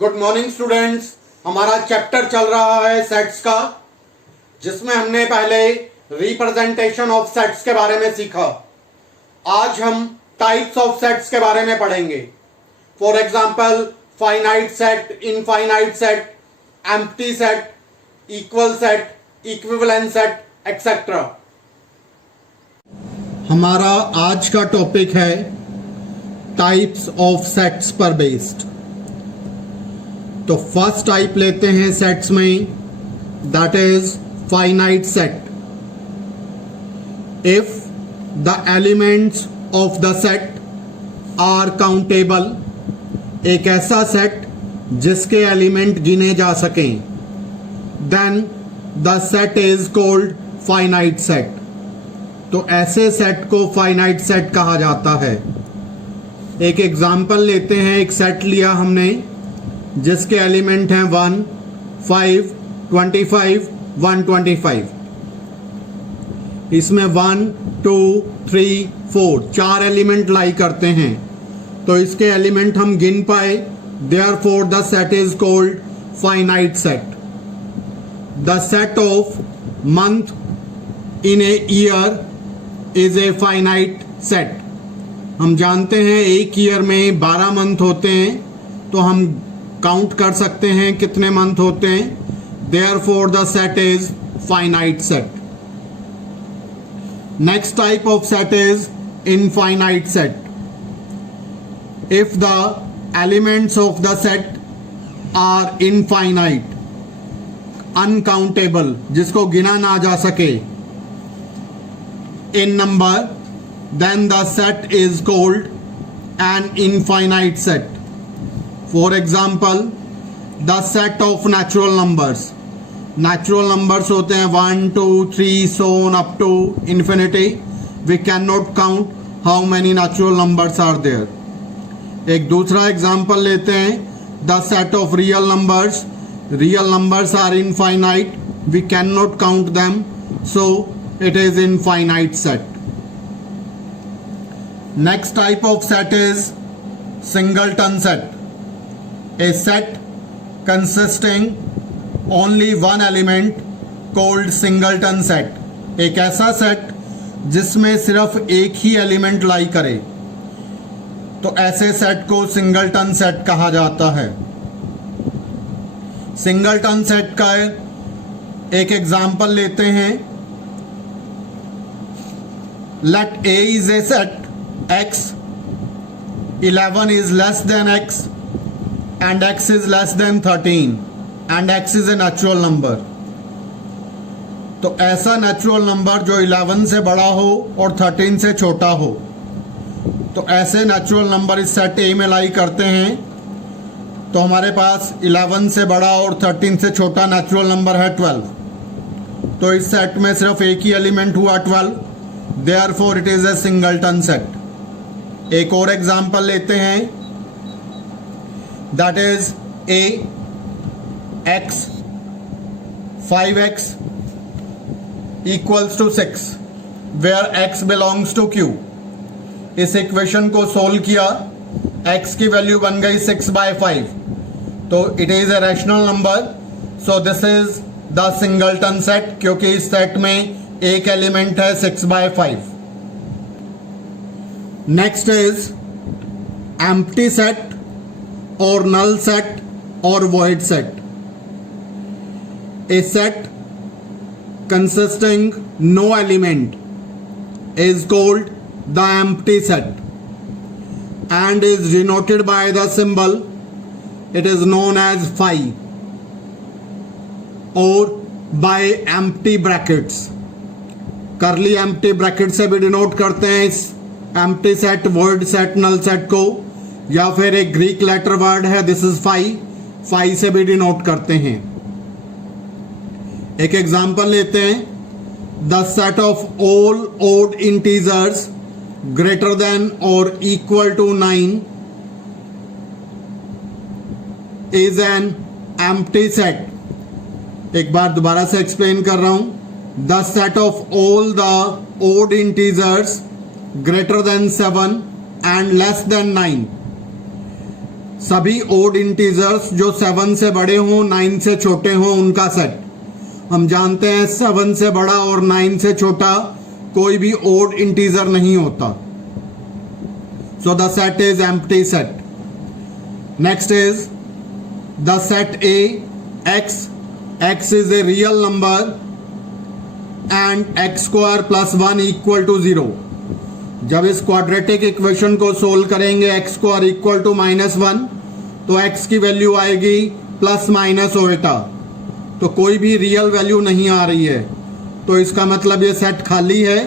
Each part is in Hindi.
Good morning students. हमारा चैप्टर चल रहा है सेट्स का, जिसमें हमने पहले रिप्रेजेंटेशन ऑफ सेट्स के बारे में सीखा। आज हम टाइप्स ऑफ सेट्स के बारे में पढ़ेंगे। For example finite set, infinite set, empty set, equal set, equivalent set, etcetera. हमारा आज का टॉपिक है टाइप्स ऑफ सेट्स पर बेस्ड। तो फर्स्ट टाइप लेते हैं सेट्स में, that is finite set. If the elements of the set are countable, एक ऐसा सेट जिसके एलिमेंट गिने जा सकें, then the set is called finite set. तो ऐसे सेट को फाइनाइट सेट कहा जाता है। एक एग्जाम्पल लेते हैं। एक सेट लिया हमने जिसके एलिमेंट हैं 1, 5, 25, 125। इसमें 1, 2, 3, 4 चार एलिमेंट लाई करते हैं, तो इसके एलिमेंट हम गिन पाए, therefore the set is called finite set. The set of month in a year is a finite set. हम जानते हैं एक ईयर में 12 मंथ होते हैं, तो हम काउंट कर सकते हैं कितने मंथ होते हैं। Therefore the set is finite set. Next type of set is infinite set. If the elements of the set are infinite, uncountable, जिसको गिना ना जा सके in number, then the set is called an infinite set. For example, the set of natural numbers. Natural numbers होते हैं 1, 2, 3 so on up to infinity. We cannot count how many natural numbers are there. एक दूसरा एग्जाम्पल लेते हैं, the set of real numbers. Real numbers are infinite. We cannot count them, so it is infinite set. Next type of set is singleton set. A set consisting only one element called singleton set. एक ऐसा सेट जिसमें सिर्फ एक ही एलिमेंट लाई करे, तो ऐसे सेट को सिंगलटन सेट कहा जाता है। सिंगलटन सेट का एक एग्जाम्पल लेते हैं। Let A is a set X, 11 is less than X, and X is less than 13, and X is a natural number. तो ऐसा नेचुरल नंबर जो 11 से बड़ा हो और 13 से छोटा हो, तो ऐसे नेचुरल नंबर इस सेट A में लाई करते हैं। तो हमारे पास 11 से बड़ा और 13 से छोटा नेचुरल नंबर है 12। तो इस सेट में सिर्फ एक ही एलिमेंट हुआ 12, Therefore it is a singleton set. एक और एग्जाम्पल लेते हैं, that is A X 5X equals to 6, where X belongs to Q. इस इक्वेशन को सोल्व किया, X की वैल्यू बन गई 6/5, तो it is a rational number, so this is the singleton set, क्योंकि इस सेट में एक एलिमेंट है 6/5। नेक्स्ट इज एम्प्टी सेट और नल सेट और void set. A set consisting no element is called the empty set and is denoted by the symbol, it is known as phi, or by empty brackets. करली एम्प्टी ब्रैकेट से भी डिनोट करते हैं इस empty set, void set, null set को, या फिर एक ग्रीक लेटर वर्ड है दिस इज फाई से भी डिनोट करते हैं। एक एग्जांपल लेते हैं, the set of all odd integers greater than और equal to 9 is an empty set. एक बार दोबारा से एक्सप्लेन कर रहा हूं, the set of all the odd integers greater than 7 and less than 9 सभी ओड इंटीजर्स जो 7 से बड़े हों 9 से छोटे हों उनका सेट। हम जानते हैं 7 से बड़ा और 9 से छोटा कोई भी ओड इंटीजर नहीं होता। So the set is empty set. Next is the set A x. x is a real number and x square plus 1 equal to 0। जब इस क्वाड्रेटिक इक्वेशन को सोल्व करेंगे x स्क्वायर इक्वल टू -1 तो x की वैल्यू आएगी प्लस माइनस ओमेगा। तो कोई भी रियल वैल्यू नहीं आ रही है, तो इसका मतलब ये सेट खाली है,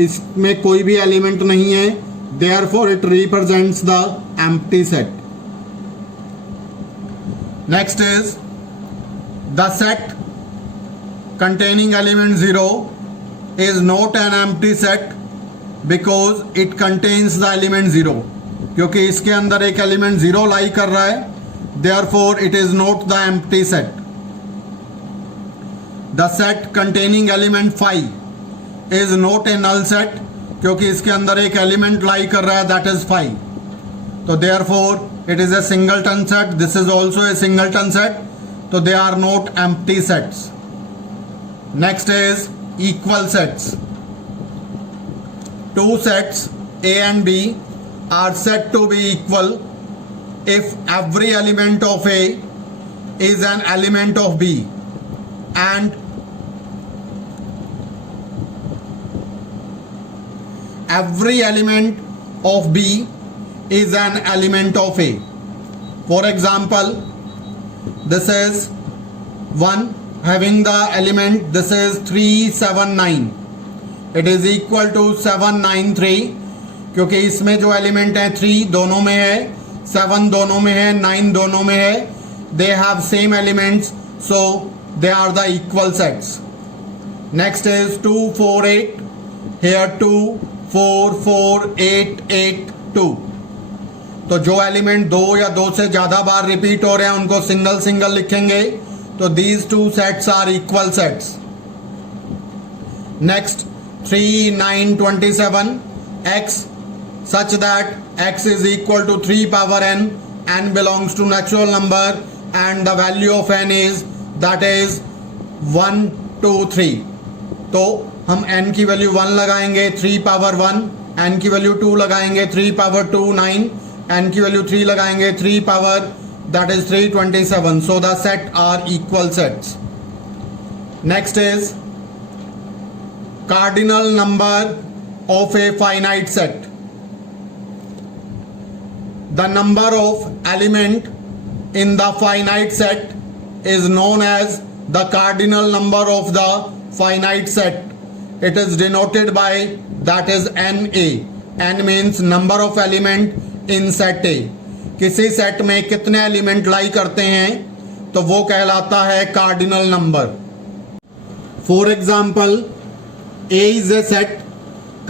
इसमें कोई भी एलिमेंट नहीं है। Therefore it represents the empty set. Next is the set containing element 0 is not an empty set because it contains the element 0। क्योंकि इसके अंदर एक एलिमेंट 0 लाई कर रहा है, therefore it is not the empty set। the set containing element 5 is not a null set क्योंकि इसके अंदर एक एलिमेंट लाई कर रहा है, that is 5। तो therefore it is a singleton set। this is also a singleton set, तो they are not empty sets। next is equal sets। two sets A and B are said to be equal if every element of A is an element of B and every element of B is an element of A। for example, this is 1 having the element, this is 379, it is equal to 793 क्योंकि इसमें जो एलिमेंट है 3 दोनों में है, 7 दोनों में है, 9 दोनों में है। they have same elements, so they are the equal sets। next is 2 4 8, here 2 4 4 8 8 2। तो जो एलिमेंट 2 या 2 से ज्यादा बार रिपीट हो रहे हैं उनको सिंगल सिंगल लिखेंगे, तो these two sets are equal sets. Next 3 9 27 x such that x is equal to 3 power n, n belongs to natural number and the value of n is that is 1 2 3। तो हम n की वैल्यू 1 लगाएंगे 3 पावर 1, n की वैल्यू 2 लगाएंगे 3 पावर 2 9, n की वैल्यू 3 लगाएंगे 3 power that is 327। so the set are equal sets। next is cardinal number of a finite set। the number of element in the finite set is known as the cardinal number of the finite set। it is denoted by that is NA। n means number of element in set ए। किसी सेट में कितने एलिमेंट लाई करते हैं तो वो कहलाता है cardinal number. For example, A is a set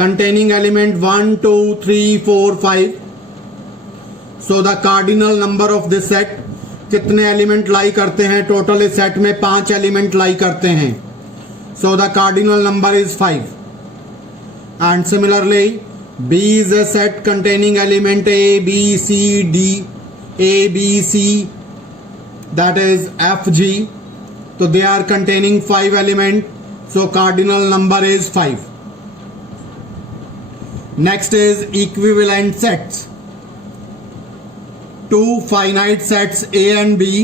containing element 1 2 3 4 5। So the cardinal number of this set, कितने एलिमेंट लाई करते हैं? टोटल इस सेट में 5 एलिमेंट लाई करते हैं, so the cardinal number is 5। And similarly B is a set containing element A, B, C, D, A, B, C, that is F, G। So they are containing 5 elements, so cardinal number is 5। Next is equivalent sets। Two finite sets A and B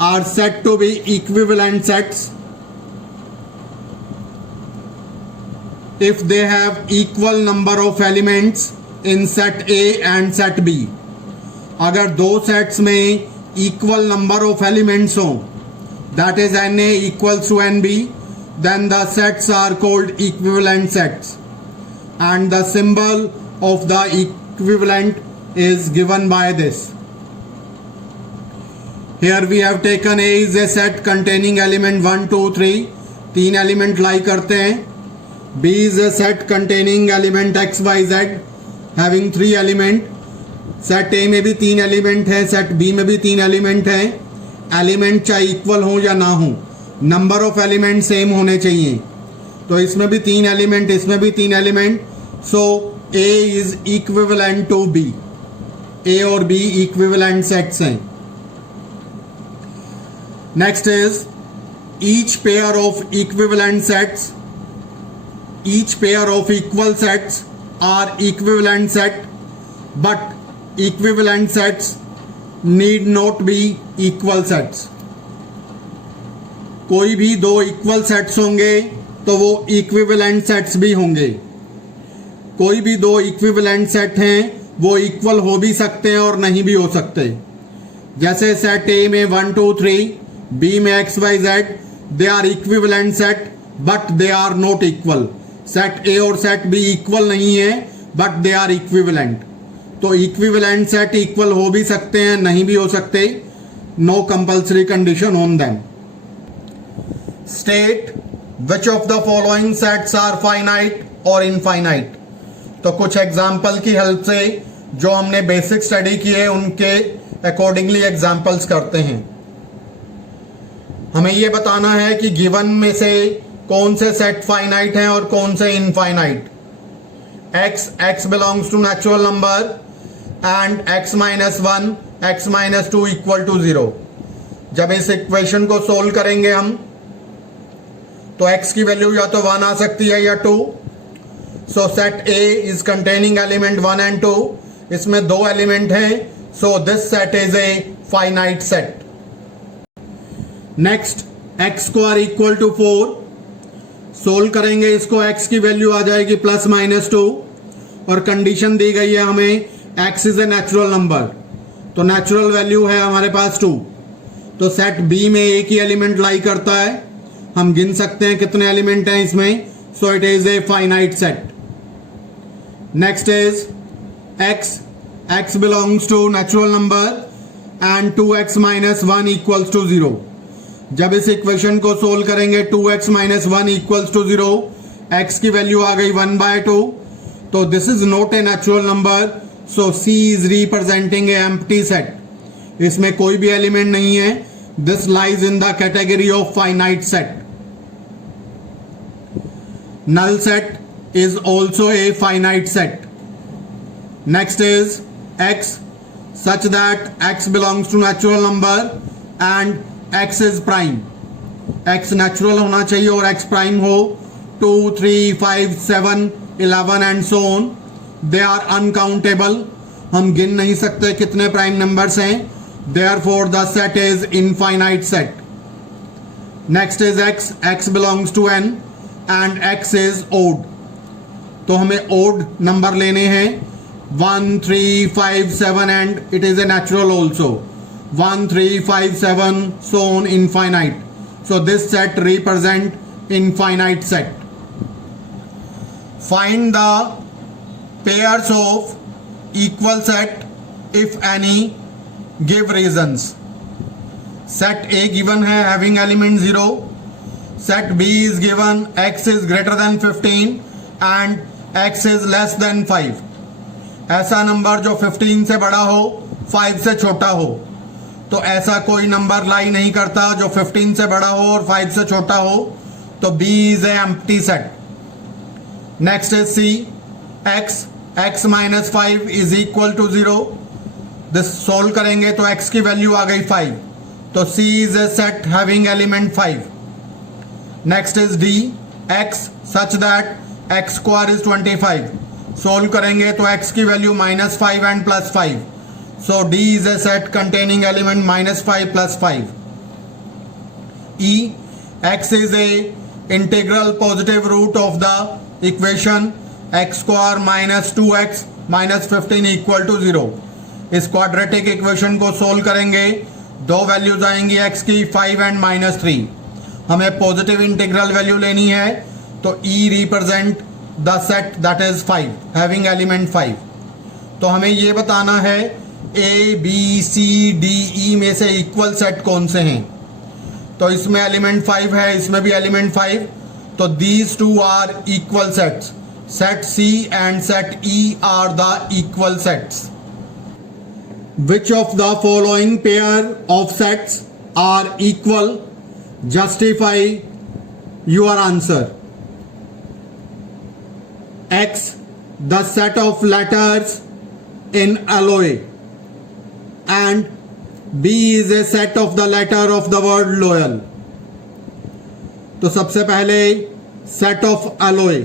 are said to be equivalent sets if they have equal number of elements in set A and set B। अगर दो सेट्स में इक्वल नंबर ऑफ एलिमेंट्स हो, that is NA equals to NB, then the sets are called equivalent sets and the symbol of the equivalent is given by this। Here we have taken A is a set containing element 1 2 3, 3 element lie करते हैं। B is a set containing element x y z having 3 element। Set A में भी 3 एलिमेंट है, सेट B में भी 3 एलिमेंट है। एलिमेंट चाहे इक्वल हो या ना हो, नंबर ऑफ एलिमेंट सेम होने चाहिए। तो इसमें भी 3 एलिमेंट, इसमें भी 3 element, so A is equivalent to B। A और बी इक्विवेलेंट सेट्स हैं। Next is each pair of equivalent sets, each pair of equal sets are equivalent set, but equivalent sets need not be equal sets. कोई भी दो इक्वल सेट्स होंगे तो वो इक्विवेलेंट सेट्स भी होंगे। कोई भी दो इक्विवेलेंट सेट हैं वो इक्वल हो भी सकते हैं और नहीं भी हो सकते। जैसे सेट ए में 1 2 3, बी में X Y Z, they are equivalent set but they are not equal. Set A और सेट बी इक्वल नहीं है बट दे आर इक्विवेलेंट। तो इक्विवेलेंट सेट इक्वल हो भी सकते हैं, नहीं भी हो सकते। No compulsory condition on them. State which of the following sets are finite और इनफाइनाइट। तो कुछ एग्जाम्पल की हेल्प से जो हमने बेसिक स्टडी किए उनके अकॉर्डिंगली एग्जाम्पल्स करते हैं। हमें यह बताना है कि गिवन में से कौन से सेट फाइनाइट हैं और कौन से infinite. x belongs to natural number and x-1 x-2 equal to 0। जब इस इक्वेशन को सोल्व करेंगे हम तो x की वैल्यू या तो 1 आ सकती है या 2। So set A is containing element 1 and 2। इसमें दो एलिमेंट हैं, so this set is a finite set. Next x² equal to 4। Solve करेंगे इसको, x की वैल्यू आ जाएगी +-2 और कंडीशन दी गई है हमें x is a natural number, तो नेचुरल वैल्यू है हमारे पास 2। तो सेट B में एक ही एलिमेंट लाई करता है। हम गिन सकते हैं कितने एलिमेंट हैं इसमें। So it is a finite set. Next is x belongs to natural number and 2x-1 equals to 0। जब इस इक्वेशन को सोल्व करेंगे 2x-1 इक्वल्स टू 0, x की वैल्यू आ गई 1/2। तो this is not a natural number, so C is representing a empty set. इसमें कोई भी एलिमेंट नहीं है। This lies in the category of finite set. Null set is also a finite set. Next is x such that x belongs to natural number and x is prime. x natural होना चाहिए और x prime हो। 2, 3, 5, 7, 11 and so on. They are uncountable. हम गिन नहीं सकते कितने प्राइम नंबर्स हैं। Therefore the set is infinite set. Next is x belongs to n and x is odd. तो हमें odd नंबर लेने हैं 1, 3, 5, 7 and it is a natural also 1, 3, 5, 7 so on infinite. So this set represent infinite set. Find the pairs of equal set if any. Give reasons. Set A given है having element 0. Set B is given x is greater than 15 and x is less than 5. ऐसा नंबर जो 15 से बड़ा हो 5 से छोटा हो। तो ऐसा कोई नंबर लाई नहीं करता जो 15 से बड़ा हो और 5 से छोटा हो। तो B is a empty set. Next is C. x-5 is equal to 0. This solve करेंगे तो x की वैल्यू आ गई 5। तो C is a set having element 5. Next is D. x such that x² is 25. Solve करेंगे तो x की value -5 and +5. So D is a set containing element -5 + 5. E. x is a integral positive root of the equation x² - 2x - 15 equal to 0. इस क्वाड्रेटिक इक्वेशन को सोल्व करेंगे, दो वैल्यूज आएंगी x की 5 and -3। हमें पॉजिटिव इंटीग्रल वैल्यू लेनी है तो E represent the set that is 5 having element 5। तो हमें ये बताना है A, B, C, D, E में से इक्वल सेट कौन से हैं। तो इसमें एलिमेंट 5 है, इसमें भी एलिमेंट 5। तो these two are equal sets. Set C and set E are the equal sets. Which of the following pair of sets are equal? Justify your answer. X, the set of letters in alloy. and B is a set of the letter of the word loyal. तो सबसे पहले set of alloy,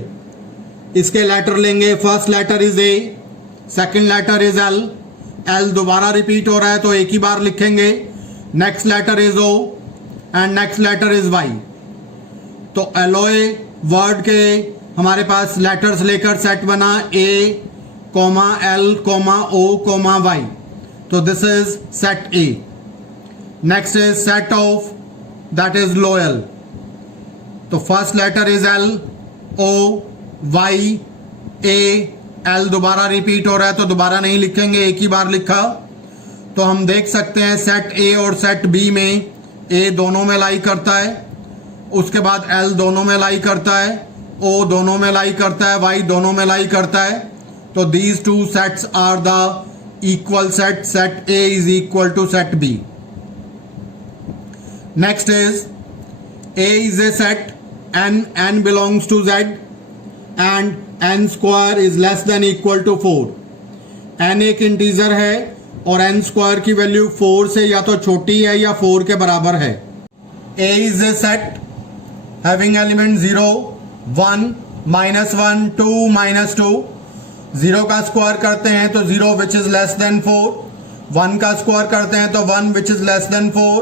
इसके लेटर लेंगे. First letter is A, second letter is L. L दोबारा रिपीट हो रहा है तो एक ही बार लिखेंगे. Next letter is O and next letter is Y. तो alloy वर्ड के हमारे पास लेटर्स लेकर सेट बना A, L, O, Y. तो this is set A. Next is set of, that is loyal. तो first letter is L, O, Y, A. L दोबारा रिपीट हो रहा है तो दोबारा नहीं लिखेंगे, एक ही बार लिखा. तो हम देख सकते हैं सेट A और सेट B में A दोनों में लाई करता है, उसके बाद L दोनों में लाई करता है, O दोनों में लाई करता है, Y दोनों में लाई करता है. तो these two sets are the equal set. Set A is equal to set B. Next is A is a set, n belongs to Z and n square is less than equal to 4. n एक इंटीजर है और n स्क्वायर की वैल्यू 4 से या तो छोटी है या 4 के बराबर है. A is a set having element 0, 1, -1, 2, -2. 0 का स्क्वायर करते हैं तो 0 which is less than 4. 1 का स्क्वायर करते हैं तो 1 which is less than 4.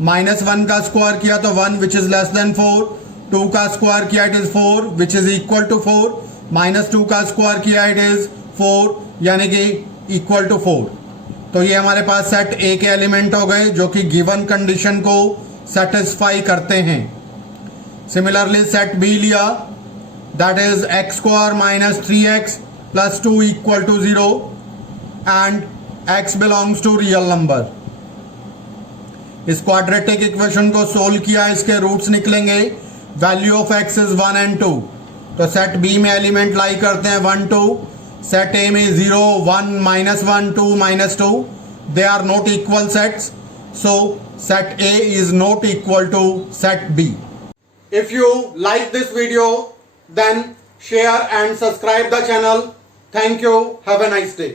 -1 का स्क्वायर किया तो 1 which is less than 4. 2 का स्क्वायर किया it is 4 which is equal to 4. -2 का स्क्वायर किया इट इज 4 यानी कि इक्वल टू 4. तो ये हमारे पास सेट A के एलिमेंट हो गए जो कि गिवन कंडीशन को सेटिस्फाई करते हैं. सिमिलरली सेट B लिया, that is x² - 3x + 2 = 0 and x belongs to real number. इस क्वाड्रेटिक इक्वेशन को सोल्व किया, इसके रूट्स निकलेंगे. Value of x is 1 and 2. तो सेट B में एलिमेंट लाई करते हैं 1, 2. सेट A में 0, 1, -1, 2, -2. They are not equal sets, so set A is not equal to set B. If you like this video, then share and subscribe the channel. Thank you. Have a nice day.